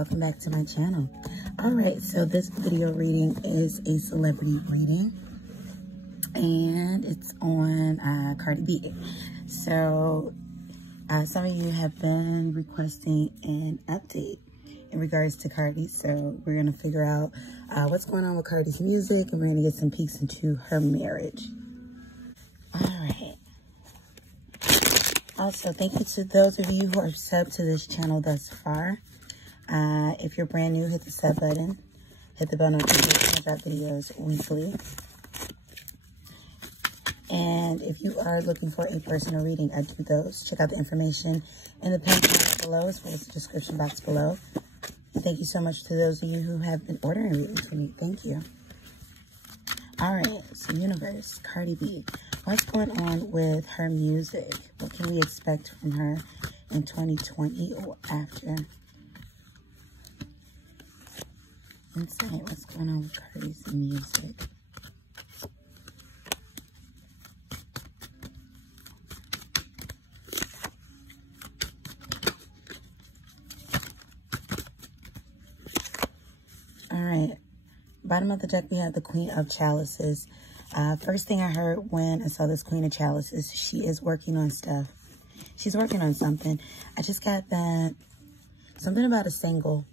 welcome back to my channel. All right, so this video reading is a celebrity reading, and it's on Cardi B. So some of you have been requesting an update in regards to Cardi, so we're gonna figure out what's going on with Cardi's music, and we're gonna get some peeks into her marriage. All right. Also, thank you to those of you who are subbed to this channel thus far. If you're brand new, hit the sub button. Hit the bell notification. I drop videos weekly. And if you are looking for a personal reading, I do those. Check out the information in the pinned comment below, as well as the description box below. And thank you so much to those of you who have been ordering readings for me. Thank you. All right, so universe, Cardi B. What's going on with her music? What can we expect from her in 2020 or after? Insight, what's going on with Cardi's music? All right, bottom of the deck, we have the Queen of Chalices. First thing I heard when I saw this Queen of Chalices, she is working on stuff. She's working on something. I just got that, something about a single.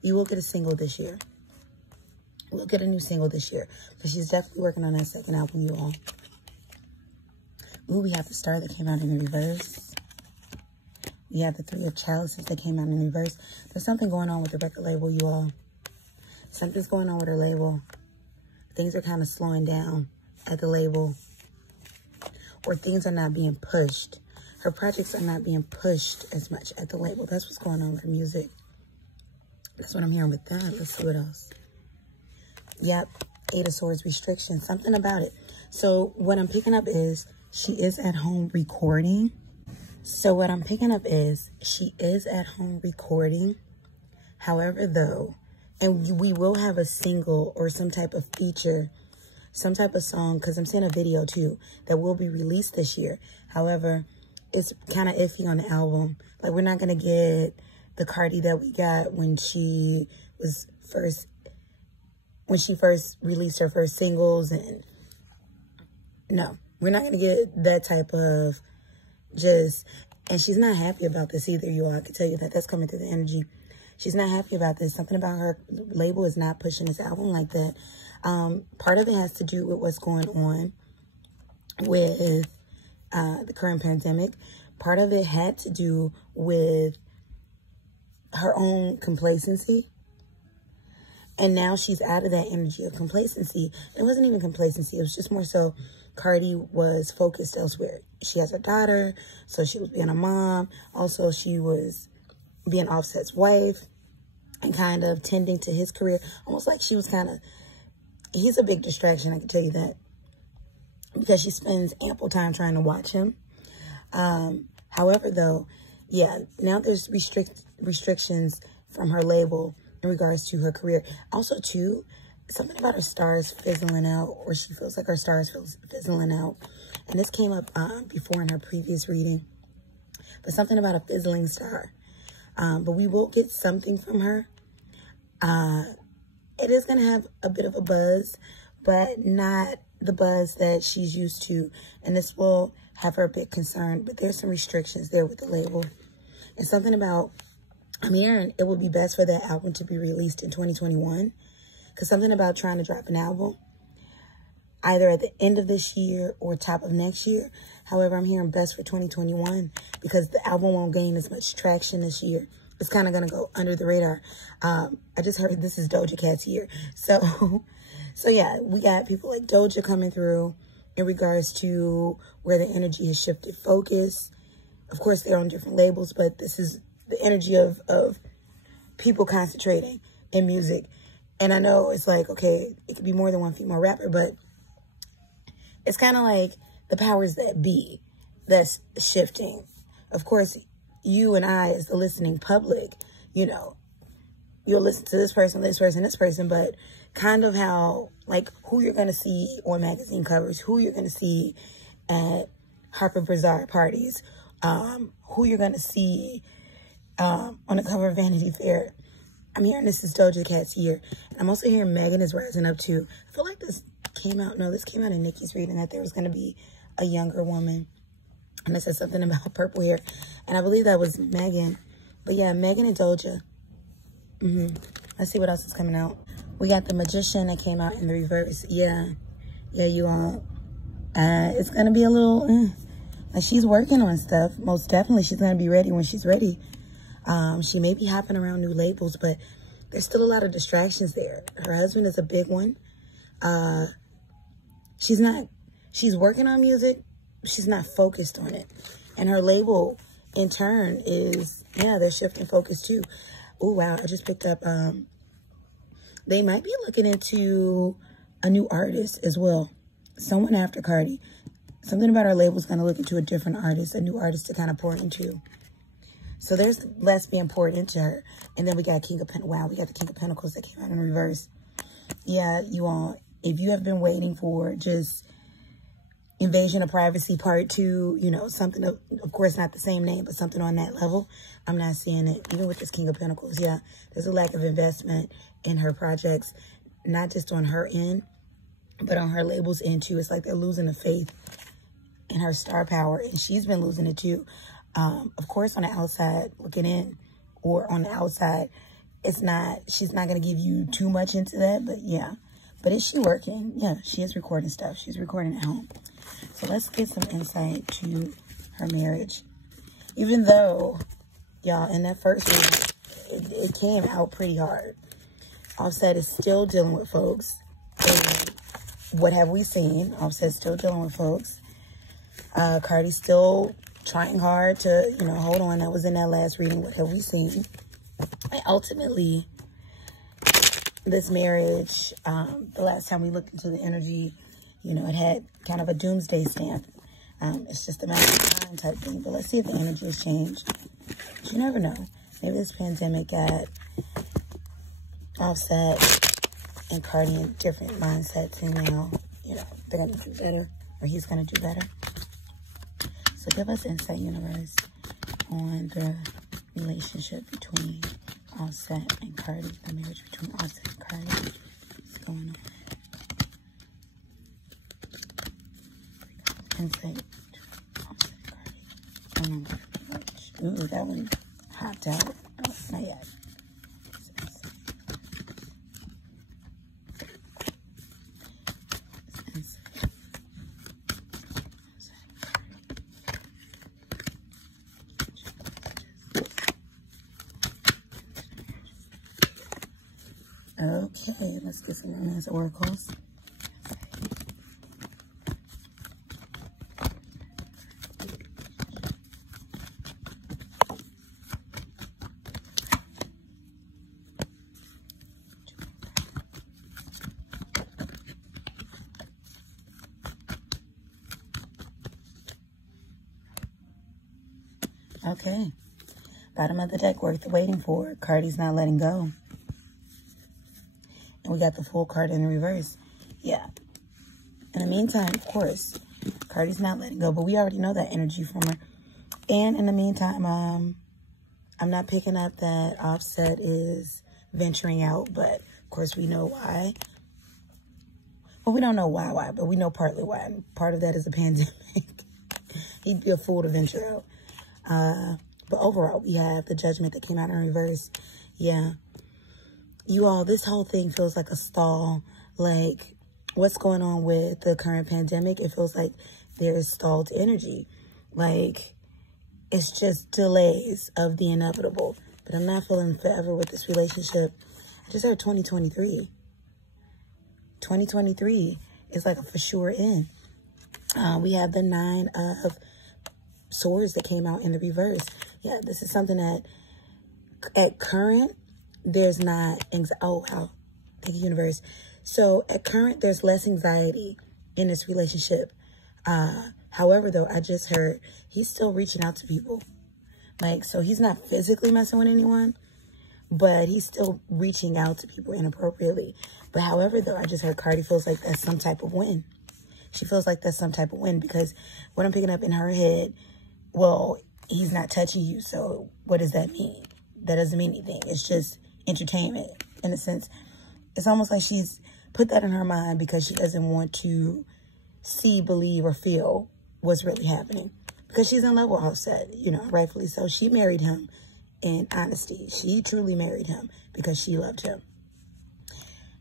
We will get a single this year. We'll get a new single this year. But she's definitely working on that second album, you all. Ooh, we have the Star that came out in reverse. We have the Three of Chalices that came out in reverse. There's something going on with the record label, you all. Something's going on with her label. Things are kind of slowing down at the label. Or things are not being pushed. Her projects are not being pushed as much at the label. That's what's going on with her music. That's what I'm hearing with that. Let's see what else. Yep. Eight of Swords, restriction. Something about it. So what I'm picking up is she is at home recording. However, though, and we will have a single or some type of feature, some type of song, because I'm seeing a video too, that will be released this year. However, it's kind of iffy on the album. Like, we're not going to get the Cardi that we got when she first released her first singles. And no, we're not going to get that type of and she's not happy about this either, you all. I can tell you that. That's coming through the energy. She's not happy about this. Something about her label is not pushing this album like that. Part of it has to do with what's going on with the current pandemic. Part of it had to do with her own complacency. And now she's out of that energy of complacency. It wasn't even complacency. It was just more so Cardi was focused elsewhere. She has a daughter, so she was being a mom. Also, she was being Offset's wife and kind of tending to his career. Almost like she was he's a big distraction, I can tell you that. Because she spends ample time trying to watch him. However, though, yeah, now there's restrictions from her label in regards to her career. Also, too, something about her stars fizzling out, or she feels like her stars fizzling out. And this came up before in her previous reading. But something about a fizzling star. But we will get something from her. It is going to have a bit of a buzz, but not the buzz that she's used to. And this will have her a bit concerned. But there's some restrictions there with the label. And something about, I'm hearing it would be best for that album to be released in 2021. Because something about trying to drop an album either at the end of this year or top of next year. However, I'm hearing best for 2021 because the album won't gain as much traction this year. It's kind of going to go under the radar. I just heard this is Doja Cat's year. So yeah, we got people like Doja coming through in regards to where the energy has shifted focus. Of course, they're on different labels, but this is the energy of people concentrating in music. And I know it's like, okay, it could be more than one female rapper, but it's kind of like the powers that be that's shifting. Of course, you and I, as the listening public, you know, you'll listen to this person, this person, this person, but kind of how, like, who you're going to see on magazine covers, who you're going to see at Harper Bazaar parties, who you're going to see on the cover of Vanity Fair. I'm hearing this is Doja Cat's year. And I'm also hearing Megan is rising up too. I feel like this came out in Nikki's reading, that there was going to be a younger woman. And it said something about purple hair. And I believe that was Megan. But yeah, Megan and Doja. Let's see what else is coming out. We got the Magician that came out in the reverse. Yeah, you all. It's going to be a little... she's working on stuff. Most definitely, she's going to be ready when she's ready. She may be hopping around new labels, but there's still a lot of distractions there. Her husband is a big one. She's working on music. She's not focused on it. And her label, in turn, is, they're shifting focus too. Oh, wow. I just picked up, they might be looking into a new artist as well. Someone after Cardi. Something about our label is going to look into a different artist, a new artist to kind of pour into. So there's less being poured into her. And then we got King of Pentacles. Wow, we got the King of Pentacles that came out in reverse. Yeah, you all, if you have been waiting for just Invasion of Privacy Part 2, you know, something, of course, not the same name, but something on that level, I'm not seeing it. Even with this King of Pentacles, yeah, there's a lack of investment in her projects, not just on her end, but on her label's end too. It's like they're losing the faith in her star power, and she's been losing it too. Of course, on the outside, looking in, or on the outside, she's not going to give you too much into that, but yeah. But is she working? Yeah, she is recording stuff. She's recording at home. So let's get some insight to her marriage. Even though, y'all, in that first one, it came out pretty hard. Offset is still dealing with folks. And what have we seen? Offset's still dealing with folks. Cardi's still trying hard to, you know, hold on. That was in that last reading. What have we seen? And ultimately, this marriage, the last time we looked into the energy, you know, it had kind of a doomsday stamp. It's just a matter of time type thing. But let's see if the energy has changed. But you never know. Maybe this pandemic got Offset and Cardi in different mindsets, and now, you know, they're going to do better, or he's going to do better. So give us insight, universe, on the relationship between Offset and Cardi, the marriage between Offset and Cardi. What's going on? Insight between Offset and Cardi. Ooh, that one hopped out. Oh, not yet. Okay, let's get some romance oracles. Okay, bottom of the deck, worth waiting for. Cardi's not letting go. And we got the full card in reverse. Yeah. In the meantime, of course, Cardi's not letting go, but we already know that energy from her. And in the meantime, I'm not picking up that Offset is venturing out, but of course we know why. Well, we don't know why, but we know partly why. And part of that is a pandemic. He'd be a fool to venture out. But overall, we have the Judgment that came out in reverse. Yeah. You all, this whole thing feels like a stall. Like, what's going on with the current pandemic? It feels like there's stalled energy. Like, it's just delays of the inevitable. But I'm not feeling forever with this relationship. I just heard 2023. 2023 is like a for sure end. We have the 9 of Swords that came out in the reverse. Yeah, this is something that at current, there's not anxiety. Oh, wow. Thank you, universe. So at current, there's less anxiety in this relationship. However, though, I just heard he's still reaching out to people. Like, so he's not physically messing with anyone, but he's still reaching out to people inappropriately. But however, though, I just heard Cardi feels like that's some type of win. She feels like that's some type of win, because what I'm picking up in her head, well, he's not touching you, so what does that mean? That doesn't mean anything. It's just entertainment, in a sense. It's almost like she's put that in her mind because she doesn't want to see, believe, or feel what's really happening. Because she's in love with Offset, you know, rightfully so. She married him in honesty. She truly married him because she loved him.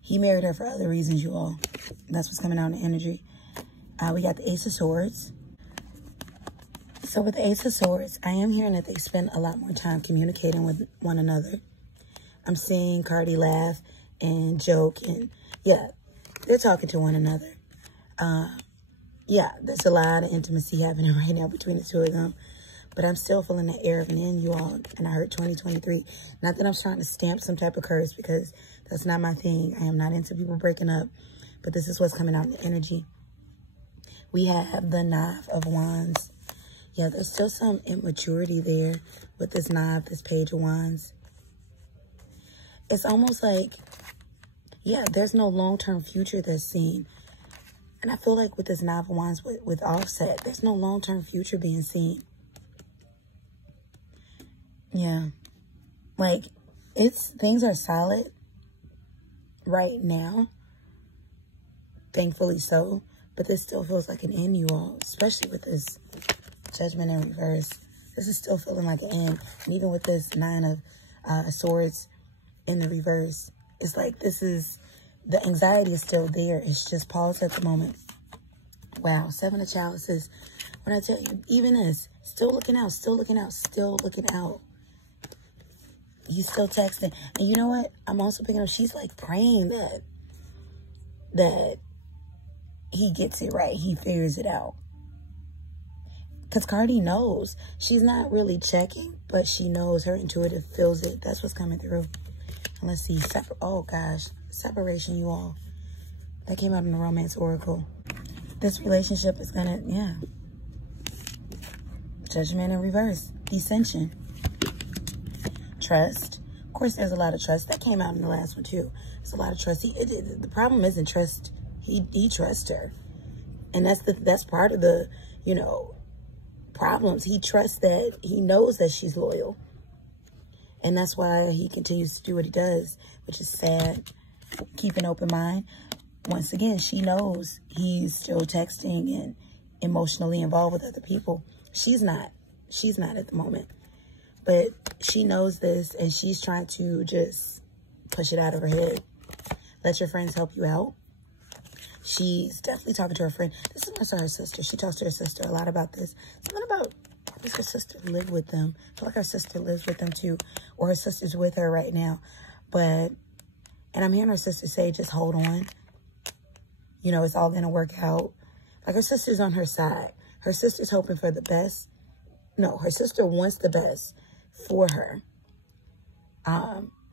He married her for other reasons, you all. That's what's coming out in the energy. We got the Ace of Swords. So with the Ace of Swords, I am hearing that they spend a lot more time communicating with one another. I'm seeing Cardi laugh and joke, and yeah, they're talking to one another. Yeah, there's a lot of intimacy happening right now between the two of them. But I'm still feeling the air of an end, you all. And I heard 2023. Not that I'm trying to stamp some type of curse, because that's not my thing. I am not into people breaking up. But this is what's coming out in the energy. We have the Nine of Wands. Yeah, there's still some immaturity there with this Nine, this Page of Wands. It's almost like, yeah, there's no long-term future that's seen. And I feel like with this Nine of Wands, with Offset, there's no long-term future being seen. Yeah. Like, things are solid right now. Thankfully so. But this still feels like an end, you all. Especially with this Judgment in reverse. This is still feeling like an end. And even with this Nine of Swords in the reverse, it's like the anxiety is still there. It's just paused at the moment. Wow. Seven of Chalices. When I tell you, even this, still looking out, still looking out, still looking out. He's still texting. And you know what? I'm also picking up, she's like praying that he gets it right. He figures it out. Because Cardi knows. She's not really checking, but she knows. Her intuitive feels it. That's what's coming through. And let's see. Oh, gosh. Separation, you all. That came out in the Romance Oracle. This relationship is going to, yeah. Judgment in reverse. Dissension. Trust. Of course, there's a lot of trust. That came out in the last one, too. There's a lot of trust. The problem isn't trust. He trusts her. And that's part of the, you know, problems. He trusts that, he knows that she's loyal. And that's why he continues to do what he does, which is sad. Keep an open mind. Once again, she knows he's still texting and emotionally involved with other people. She's not. She's not at the moment. But she knows this, and she's trying to just push it out of her head. Let your friends help you out. She's definitely talking to her friend. This is also her sister. She talks to her sister a lot about this. Something about, does her sister live with them? I feel like her sister lives with them too. Or her sister's with her right now. But, and I'm hearing her sister say, just hold on. You know, it's all going to work out. Like, her sister's on her side. Her sister's hoping for the best. No, her sister wants the best for her.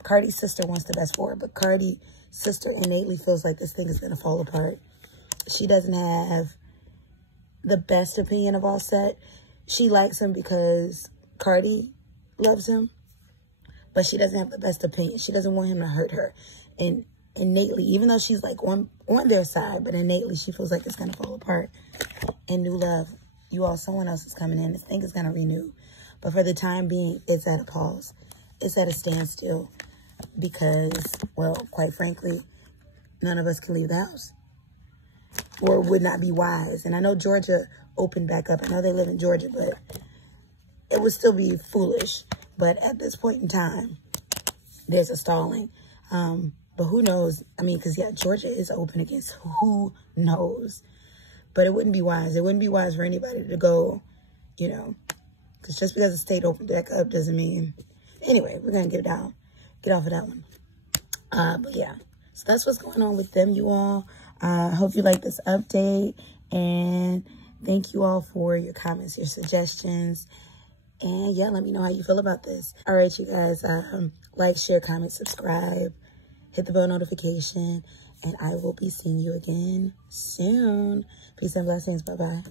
Cardi's sister wants the best for her. But Cardi's sister innately feels like this thing is going to fall apart. She doesn't have the best opinion of Offset. She likes him because Cardi loves him. But she doesn't have the best opinion. She doesn't want him to hurt her. And innately, even though she's like on their side, but innately she feels like it's going to fall apart. And new love. You all, someone else is coming in. This thing is going to renew. But for the time being, it's at a pause. It's at a standstill. Because, well, quite frankly, none of us can leave the house. Or would not be wise. And I know Georgia opened back up. I know they live in Georgia, but it would still be foolish. But at this point in time, there's a stalling. But who knows? I mean, because, yeah, Georgia is open again. So who knows? But it wouldn't be wise. It wouldn't be wise for anybody to go, you know. Because just because the state opened back up doesn't mean... Anyway, we're going to get off of that one. But yeah, so that's what's going on with them, you all. I hope you like this update. And thank you all for your comments, your suggestions. And yeah, let me know how you feel about this. All right, you guys. Like, share, comment, subscribe. Hit the bell notification. And I will be seeing you again soon. Peace and blessings. Bye-bye.